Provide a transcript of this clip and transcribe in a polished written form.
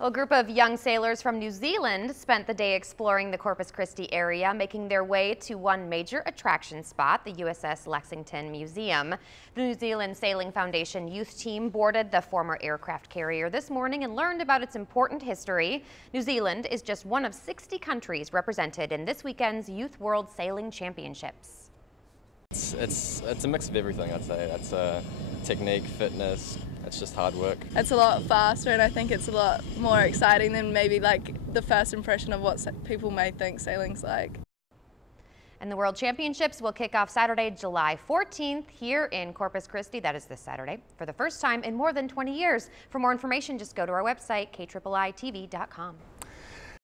A group of young sailors from New Zealand spent the day exploring the Corpus Christi area, making their way to one major attraction spot, the USS Lexington Museum. The New Zealand Sailing Foundation youth team boarded the former aircraft carrier this morning and learned about its important history. New Zealand is just one of 60 countries represented in this weekend's Youth World Sailing Championships. It's a mix of everything, I'd say. It's technique, fitness, it's just hard work. It's a lot faster, and I think it's a lot more exciting than maybe like the first impression of what people may think sailing's like. And the World Championships will kick off Saturday, July 14th here in Corpus Christi. That is this Saturday, for the first time in more than 20 years. For more information, just go to our website, KIIITV.com.